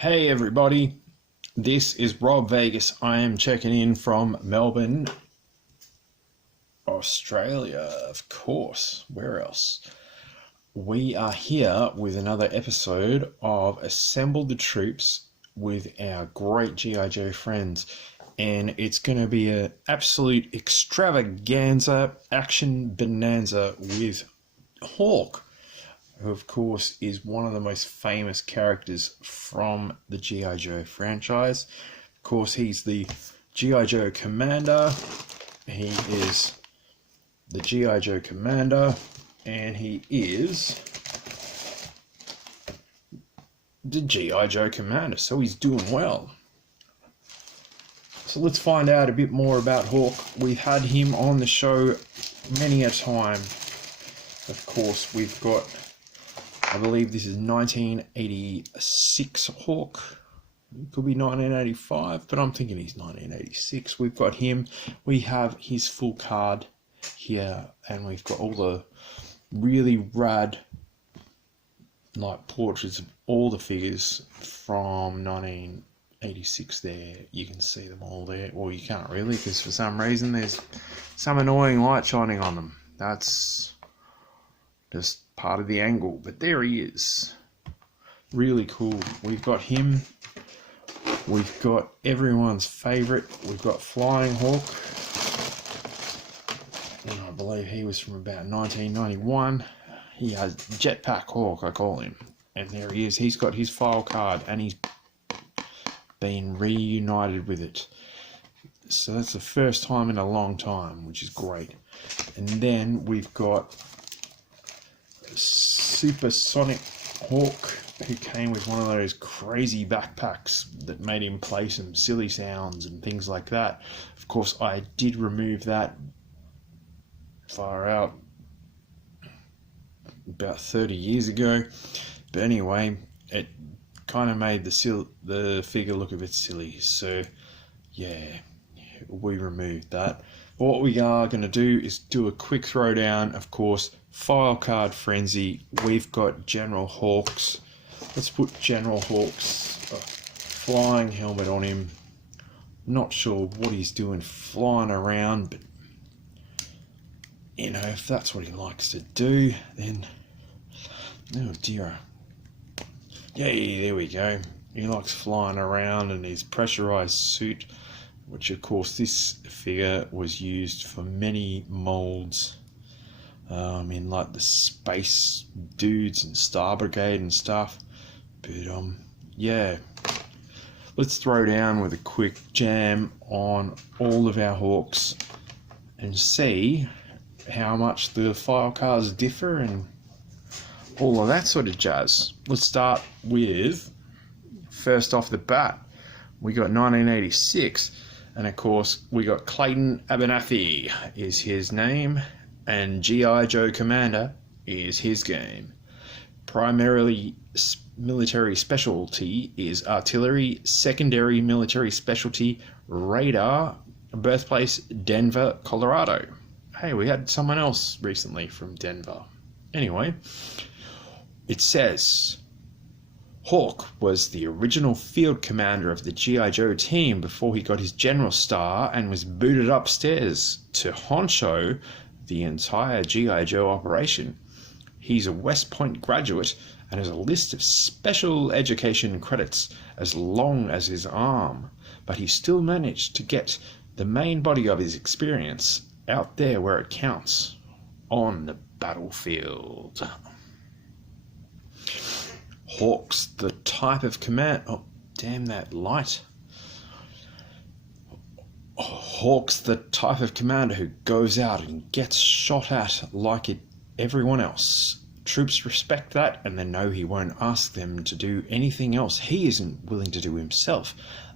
Hey everybody, this is Rob Vegas. I am checking in from Melbourne, Australia, of course. Where else? We are here with another episode of Assemble the Troops with our great GiJoe friends. And it's going to be an absolute extravaganza, action bonanza with Hawk, who of course is one of the most famous characters from the GiJoe franchise. Of course, he's the GiJoe Commander. He is the GiJoe Commander, and he is the GiJoe Commander, so he's doing well. So let's find out a bit more about Hawk. We've had him on the show many a time. Of course, we've got, I believe this is 1986 Hawk. It could be 1985, but I'm thinking he's 1986. We've got him. We have his full card here, and we've got all the really rad portraits of all the figures from 1986 there. You can see them all there. Well, you can't really, because for some reason there's some annoying light shining on them. That's just part of the angle, but there he is. Really cool. We've got him. We've got everyone's favorite. We've got Flying Hawk, and I believe he was from about 1991. He has Jetpack Hawk, I call him, and there he is. He's got his file card, and he's been reunited with it. So that's the first time in a long time, which is great. And then we've got Supersonic Hawk, who came with one of those crazy backpacks that made him play some silly sounds and things like that. Of course, I did remove that far out about 30 years ago, but anyway, it kind of made the figure look a bit silly, so yeah, we removed that. What we are going to do is do a quick throwdown. Of course, file card frenzy. We've got General Hawks. Let's put General Hawks flying helmet on him. Not sure what he's doing flying around, but you know, if that's what he likes to do, then oh dear. Yay, there we go. He likes flying around in his pressurized suit, which of course this figure was used for many molds in like the space dudes and Star Brigade and stuff. But yeah, let's throw down with a quick jam on all of our Hawks and see how much the file cards differ and all of that sort of jazz. Let's start with, first off the bat, we got 1986, and of course we got Clayton Abernathy is his name, and GiJoe Commander is his game. Primarily military specialty is artillery, secondary military specialty radar, birthplace Denver, Colorado. Hey, we had someone else recently from Denver. Anyway, it says Hawk was the original field commander of the GiJoe team before he got his general star and was booted upstairs to honcho the entire GiJoe operation. He's a West Point graduate and has a list of special education credits as long as his arm, but he still managed to get the main body of his experience out there where it counts, on the battlefield. Hawk's the type of command... Oh, damn that light. Hawk's the type of commander who goes out and gets shot at like everyone else. Troops respect that, and they know he won't ask them to do anything else he isn't willing to do himself.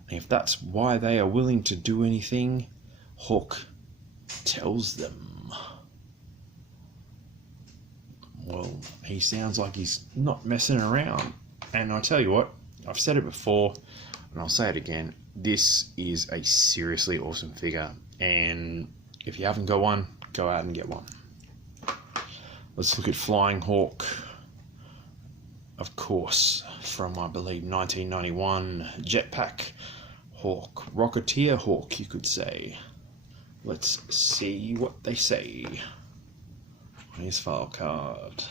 And if that's why they are willing to do anything, Hawk tells them. Well, he sounds like he's not messing around. And I tell you what, I've said it before, and I'll say it again, this is a seriously awesome figure. And if you haven't got one, go out and get one. Let's look at Flying Hawk. of course, from I believe 1991, Jetpack Hawk, Rocketeer Hawk, you could say. Let's see what they say on his file card.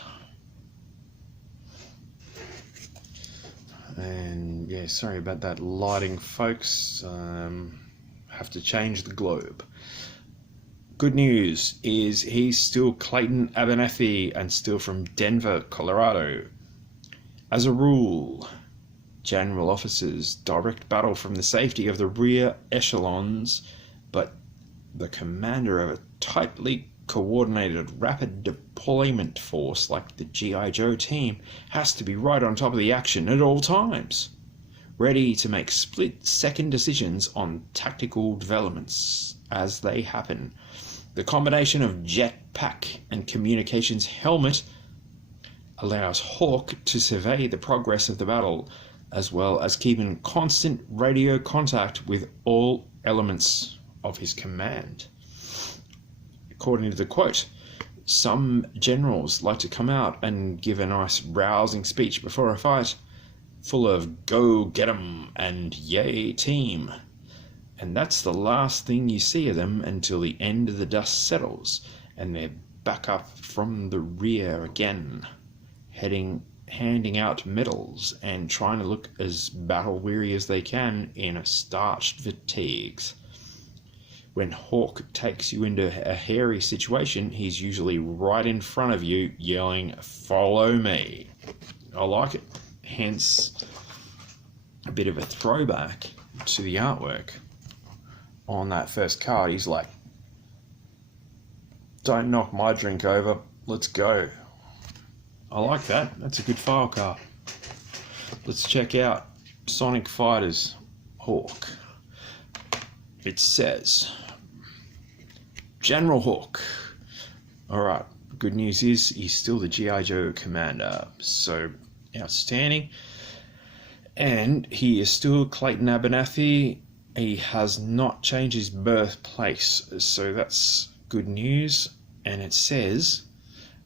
And yeah, sorry about that lighting, folks. Have to change the globe. Good news is he's still Clayton Abernathy and still from Denver, Colorado. As a rule, general officers direct battle from the safety of the rear echelons, but the commander of a tightly coordinated rapid deployment force like the GiJoe team has to be right on top of the action at all times, ready to make split-second decisions on tactical developments as they happen. The combination of jetpack and communications helmet allows Hawk to survey the progress of the battle, as well as keep in constant radio contact with all elements of his command. According to the quote, some generals like to come out and give a nice rousing speech before a fight, full of go get 'em and yay team. And that's the last thing you see of them until the end of the dust settles and they're back up from the rear again, handing out medals and trying to look as battle weary as they can in starched fatigues. When Hawk takes you into a hairy situation, he's usually right in front of you yelling, "Follow me." I like it. Hence, a bit of a throwback to the artwork on that first card. He's like, "Don't knock my drink over, let's go." I like that. That's a good file card. Let's check out Sonic Fighters Hawk. It says, General Hawk. Alright, good news is he's still the GiJoe commander, so outstanding. And he is still Clayton Abernathy. He has not changed his birthplace, so that's good news. And it says,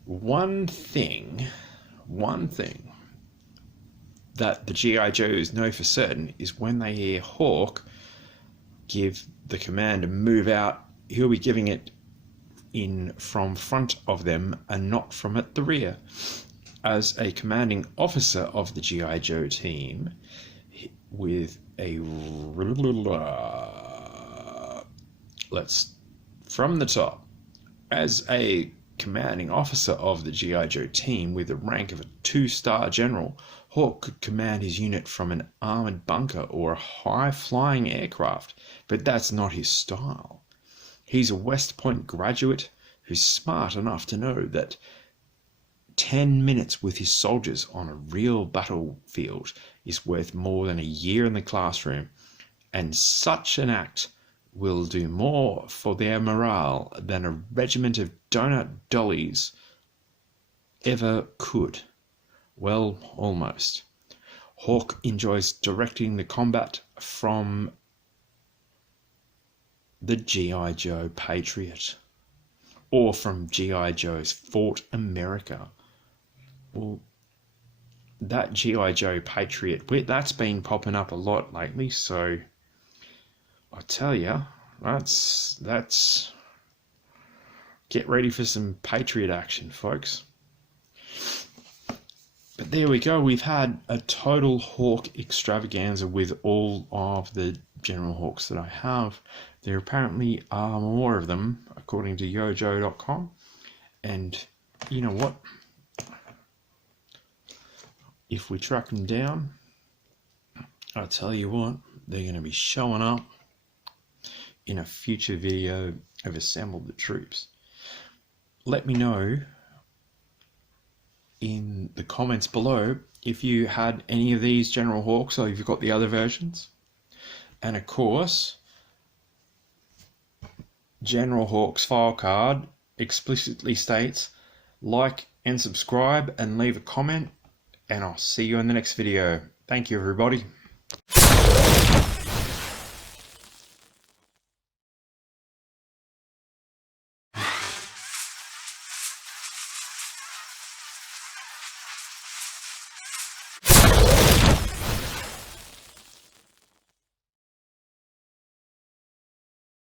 one thing that the GiJoes know for certain is when they hear Hawk give the command to move out, he'll be giving it in from front of them and not from at the rear. As a commanding officer of the GiJoe team, with a from the top, as a commanding officer of the GiJoe team with the rank of a 2-star general, Hawk could command his unit from an armoured bunker or a high-flying aircraft, but that's not his style. He's a West Point graduate who's smart enough to know that 10 minutes with his soldiers on a real battlefield is worth more than a year in the classroom, and such an act will do more for their morale than a regiment of donut dollies ever could. Well, almost. Hawk enjoys directing the combat from the GiJoe Patriot, or from GiJoe's Fort America. Well, that GiJoe Patriot, that's been popping up a lot lately, so I tell you, that's get ready for some Patriot action, folks. But there we go, we've had a total Hawk extravaganza with all of the General Hawks that I have. There apparently are more of them, according to GiJoe.com. And you know what? If we track them down, I'll tell you what, they're going to be showing up in a future video of Assemble the Troops. Let me know in the comments below if you had any of these General Hawks or if you've got the other versions. And of course, General Hawk's file card explicitly states like and subscribe and leave a comment, and I'll see you in the next video. Thank you, everybody.